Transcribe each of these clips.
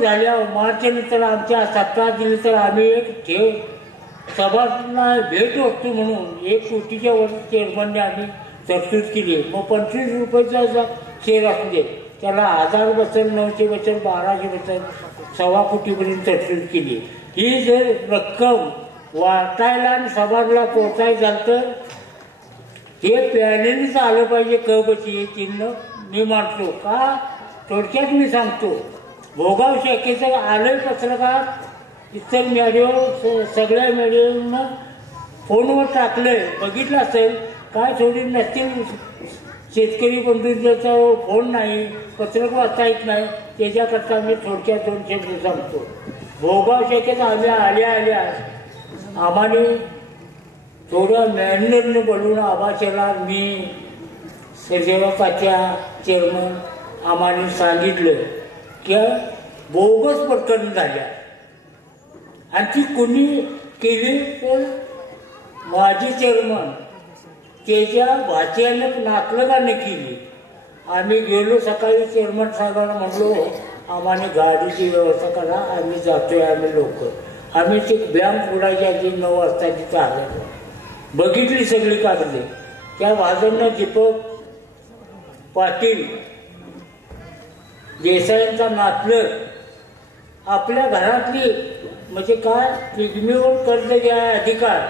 झाल्या मार्चनंतर आमच्या सत्ता दिली तर आम्ही एक ठेव सभासदांना भेट वस्तू म्हणून 1 कोटीच्या वर चेअरमनने आम्ही तरतूद केली. मग 25 रुपयाचा शेअर असू दे त्याला 1000 बसेल, 900 बसेल, 1200 बसेल, 1.25 कोटीपर्यंत तरतूद केली. ही जर रक्कम वाटायला आणि सभासदाला पोचायचं झालं तर हे पॅनेलच आलं पाहिजे. कबची हे चिन्ह मी मांडतो का थोडक्यात मी सांगतो. भोगाव शाखेचं आलंय पत्रकार, इतर मीडियावर सगळ्या मीडियानं फोनवर टाकलंय, बघितलं असेल. काय थोडी नसतील शेतकरी बंधूंचा फोन नाही, पत्रक वाचता येत नाही, त्याच्याकरता मी थोडक्यात 2 शब्द सांगतो. भोगाव शाखेत आल्या आम्हाने थोड्या मॅन्युअलने बोलून आबाच्याला मी सेवकाच्या चेअरमन आम्हाने सांगितलं की बोगस प्रकरण झाल्या आणि ती कोणी केली तर माजी चेअरमन त्याच्या भाच्यानं नातलगाने केली. आम्ही गेलो सकाळी चेअरमन साहेबांना म्हणलो आम्हाला गाडीची व्यवस्था करा, आम्ही जातोय. आम्ही लोक आम्ही ते बँक उडायच्या आधी 9 वाजता तिथं आलो. बघितली सगळी कागदे. त्या भाजपनं दीपक पाटील देसाईंचा नातलग आपल्या घरातली म्हणजे काय पिगमीवर कर्ज घ्या अधिकार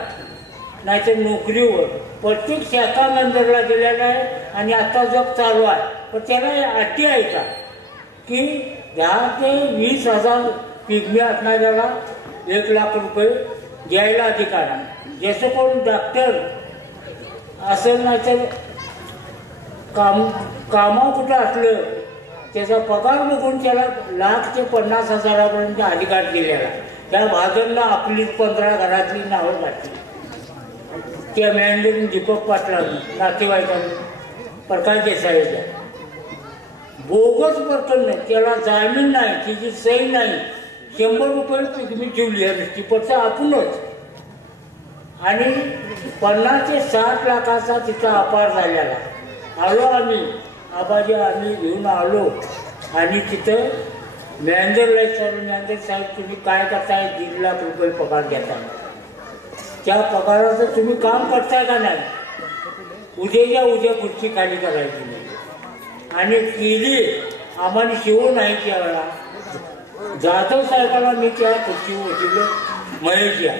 नाहीतर नोकरीवर प्रत्येक शाखा मेंबरला दिलेला आहे आणि आता जग चालू आहे. पण त्याला अटी आहे का की 10 ते 20 हजार पिगमी असणाऱ्याला 1 लाख रुपये द्यायला अधिकार आहे. जसं कोण डॉक्टर असेल नाही तर कामा कुठं असलं त्याचा पगार बघून त्याला 1 लाख ते 50 हजारापर्यंत अधिकार दिलेला. त्या भाजपला आपली 15 घरातली नावं घातली. त्या मॅनेजर दीपक पाटलांनी नातेवाईकांनी प्रकाश देसाईच्या बोगस प्रकरण त्याला जामीन नाही, तिची सही नाही, 100 रुपये पिगमी ठेवली आहे नुसती पडता आपणच आणि 50 ते 60 लाखाचा तिचा अपार झालेला. आलो आम्ही आबाजी आम्ही घेऊन आलो आणि तिथं मॅनेजरला विचारलं मॅनेजर साहेब तुम्ही काय करताय 1.5 लाख रुपये पगार घेताय, त्या पगाराचं तुम्ही काम करताय का नाही. उद्या खुर्ची खाली करायची नाही आणि केली. आम्हाला शिव नाही त्यावेळेला जाधव साहेबाला मी त्या खुर्चीवर बसवलं.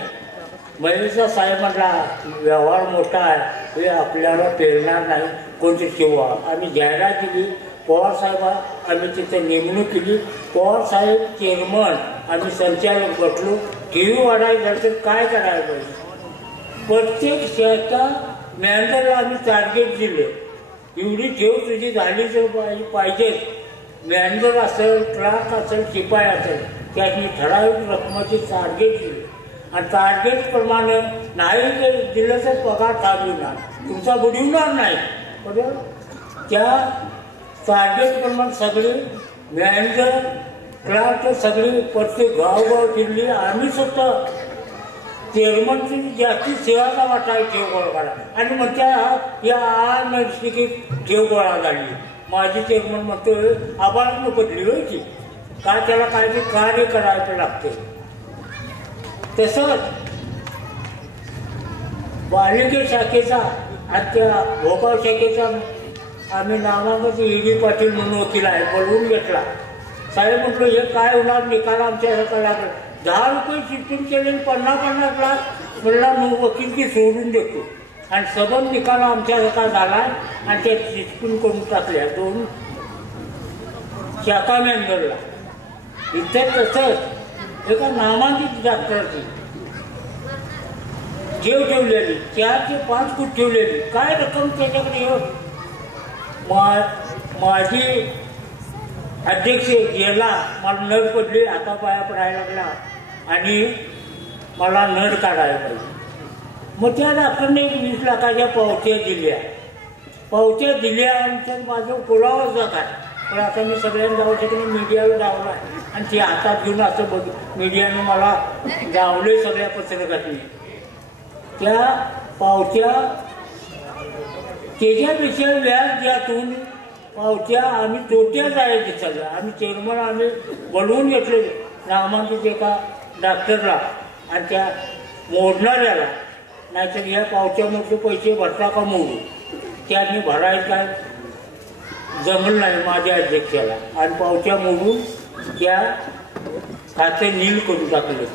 महेशचा साहेब म्हटला व्यवहार मोठा आहे हे आपल्याला पेरणार नाही कोणती शिवा. आम्ही जाहिरात दिली. पवार साहेब आम्ही तिथे नेमणूक केली. पवार साहेब चेअरमन आम्ही संचालक बसलो. ठेवी वाढायचं तर काय करायला पाहिजे. प्रत्येक शाखा मॅनेजरला आम्ही टार्गेट दिले एवढी ठेव तुझी झाली तर पाहिजे. मॅनेजर असेल क्लार्क असेल शिपाई असेल त्याची ठराविक रकमाची टार्गेट दिली आणि टार्गेटप्रमाणे नाही दिलं तर पगार थांबविणार तुमचा बुडविणार नाही. बरोबर त्या टार्गेटप्रमाणे सगळे मॅनेजर क्लार्क सगळी प्रत्येक गावगाव फिरली. आम्ही स्वतः चेअरमनची जास्ती सेवाचा वाटा ठेव गोळा करा आणि मग त्या या नैसर्गिक ठेव गोळा झाली. माझी चेअरमन म्हणतोय आबाळानं बदली होती का त्याला काहीतरी कार्य करायचं लागते. तसंच बालिके शाखेचा आणि त्या भोगाव शाखेचा आम्ही नामांकित ED पाटील म्हणून वकील आहे बोलवून घेतला. साहेब म्हटलं हे काय होणार निकाल आमच्या हाताला 10 रुपये सिस्टीम केले 50-50 लाख म्हणला वकीलकी सोडून देतो आणि सबंध निकाल आमच्या हातात झाला आणि त्या सिस्टीम करून टाकल्या 2 शाखा मेंबरला. इतर तसंच एका नामांकित डॉक्टरची ठेव ठेवलेली 4 ते 5 फूट ठेवलेली काय रक्कम त्याच्याकडे. माझी अध्यक्ष गेला मला नळ पडली हातापाया पडायला लागला आणि मला नळ काढायला पाहिजे. मग त्या डॉक्टरने 20 लाखाच्या पावत्या दिल्या आणि माझं पुरावाच जातात. पण आता मी सगळ्यांना जाऊ शकतो मीडियावर जावला आणि ती हातात घेऊन असं बघ मीडियानं मला जावले सगळ्या पत्रकारांनी. त्या पावत्या त्याच्यापेक्षा व्याज द्यातून पावत्या आम्ही तोट्यात आहे दिसायला. आम्ही चेअरमन आम्ही बोलवून घेतले नामांकित एका डॉक्टरला आणि त्या मोडणाऱ्याला, नाहीतर ह्या पावत्यामधले पैसे भरता का मोडू, त्यांनी भरायला काय जमलं नाही माझ्या अध्यक्षाला आणि पावत्या मोडून त्या खाते नील करून टाकले.